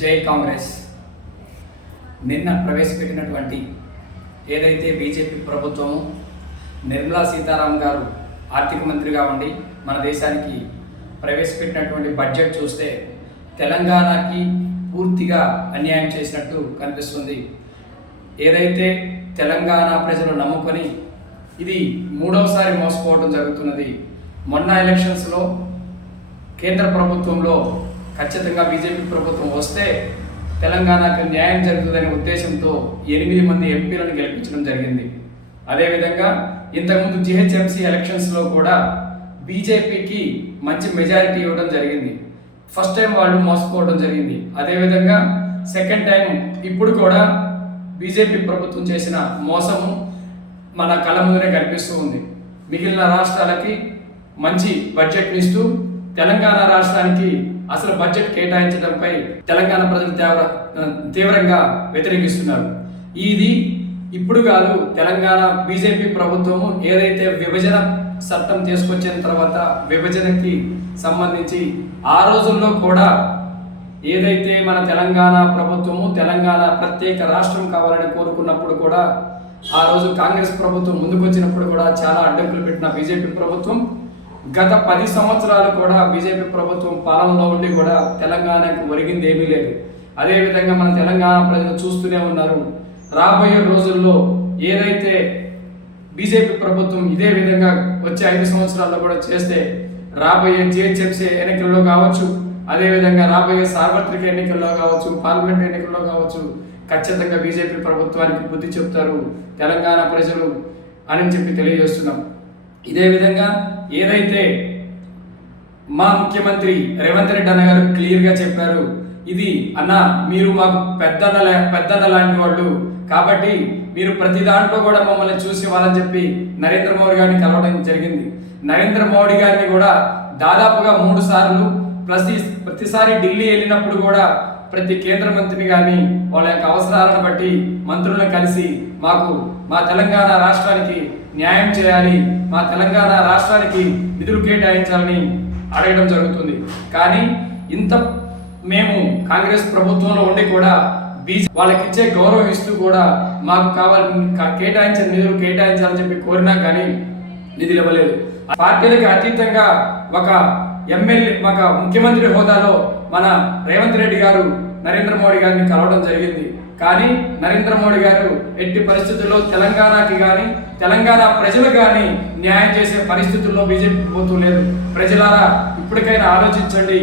జై కాంగ్రెస్. నిన్న ప్రవేశపెట్టినటువంటి ఏదైతే బీజేపీ ప్రభుత్వము నిర్మలా సీతారామన్ గారు ఆర్థిక మంత్రిగా ఉండి మన దేశానికి ప్రవేశపెట్టినటువంటి బడ్జెట్ చూస్తే తెలంగాణకి పూర్తిగా అన్యాయం చేసినట్టు కనిపిస్తుంది. ఏదైతే తెలంగాణ ప్రజలు నమ్ముకొని ఇది మూడవసారి మోసపోవడం జరుగుతున్నది. మొన్న ఎలక్షన్స్లో కేంద్ర ప్రభుత్వంలో ఖచ్చితంగా బీజేపీ ప్రభుత్వం వస్తే తెలంగాణకు న్యాయం జరుగుతుందనే ఉద్దేశంతో ఎనిమిది మంది ఎంపీలను గెలిపించడం జరిగింది. అదేవిధంగా ఇంతకుముందు జిహెచ్ఎంసీ ఎలక్షన్స్లో కూడా బీజేపీకి మంచి మెజారిటీ ఇవ్వడం జరిగింది. ఫస్ట్ టైం వాళ్ళు మోసపోవడం జరిగింది. అదేవిధంగా సెకండ్ టైం ఇప్పుడు కూడా బీజేపీ ప్రభుత్వం చేసిన మోసము మన కళ్ళ ముందునే కనిపిస్తూ ఉంది. మిగిలిన రాష్ట్రాలకి మంచి బడ్జెట్ ఇస్తూ తెలంగాణ రాష్ట్రానికి అసలు బడ్జెట్ కేటాయించడంపై తెలంగాణ ప్రజలు తీవ్ర తీవ్రంగా వ్యతిరేకిస్తున్నారు. ఇది ఇప్పుడు కాదు తెలంగాణ బీజేపీ ప్రభుత్వము ఏదైతే విభజన చట్టం తీసుకొచ్చిన తర్వాత విభజనకి సంబంధించి ఆ రోజుల్లో కూడా ఏదైతే మన తెలంగాణ ప్రభుత్వము తెలంగాణ ప్రత్యేక రాష్ట్రం కావాలని కోరుకున్నప్పుడు కూడా ఆ రోజు కాంగ్రెస్ ప్రభుత్వం ముందుకొచ్చినప్పుడు కూడా చాలా అడ్డంకులు పెట్టిన బీజేపీ ప్రభుత్వం గత పది సంవత్సరాలు కూడా బీజేపీ ప్రభుత్వం పాలనలో ఉండి కూడా తెలంగాణకు ఒరిగింది ఏమీ లేదు అదేవిధంగా మన తెలంగాణ ప్రజలు చూస్తూనే ఉన్నారు. రాబోయే రోజుల్లో ఏదైతే బీజేపీ ప్రభుత్వం ఇదే విధంగా వచ్చే ఐదు సంవత్సరాల్లో కూడా చేస్తే రాబోయే జిహెచ్ఎంసీ ఎన్నికల్లో కావచ్చు అదేవిధంగా రాబోయే సార్వత్రిక ఎన్నికల్లో కావచ్చు పార్లమెంట్ ఎన్నికల్లో కావచ్చు ఖచ్చితంగా బీజేపీ ప్రభుత్వానికి బుద్ధి చెప్తారు తెలంగాణ ప్రజలు అని చెప్పి తెలియజేస్తున్నాం. ఇదే విధంగా ఏదైతే మా ముఖ్యమంత్రి రేవంత్ రెడ్డి అన్న గారు క్లియర్గా చెప్పారు ఇది అన్న మీరు మాకు పెద్దన్న పెద్దన్న లాంటి వాళ్ళు. కాబట్టి మీరు ప్రతి దాంట్లో కూడా మమ్మల్ని చూసి వాళ్ళని చెప్పి నరేంద్ర మోడీ గారిని కలవడం జరిగింది. నరేంద్ర మోడీ గారిని కూడా దాదాపుగా మూడు సార్లు ప్రతి ప్రతిసారి ఢిల్లీ వెళ్ళినప్పుడు కూడా ప్రతి కేంద్ర మంత్రిని కానీ వాళ్ళ యొక్క అవసరాలను బట్టి మంత్రులను కలిసి మాకు మా తెలంగాణ రాష్ట్రానికి న్యాయం చేయాలి మా తెలంగాణ రాష్ట్రానికి నిధులు కేటాయించాలని అడగడం జరుగుతుంది. కానీ ఇంత మేము కాంగ్రెస్ ప్రభుత్వంలో ఉండి కూడా బీజే వాళ్ళకి ఇచ్చే గౌరవం ఇస్తూ కూడా మాకు కావాలి కేటాయించిన నిధులు కేటాయించాలని చెప్పి కోరినా కానీ నిధులు ఇవ్వలేదు. పార్టీలకు అతీతంగా ఒక ఎమ్మెల్యే ఒక ముఖ్యమంత్రి హోదాలో మన రేవంత్ రెడ్డి గారు నరేంద్ర మోడీ గారిని కలవడం జరిగింది. కానీ నరేంద్ర మోడీ గారు ఎట్టి పరిస్థితుల్లో తెలంగాణకి కానీ తెలంగాణ ప్రజలు కానీ న్యాయం చేసే పరిస్థితుల్లో బీజేపీ పోతూ లేదు. ప్రజలారా ఇప్పటికైనా ఆలోచించండి.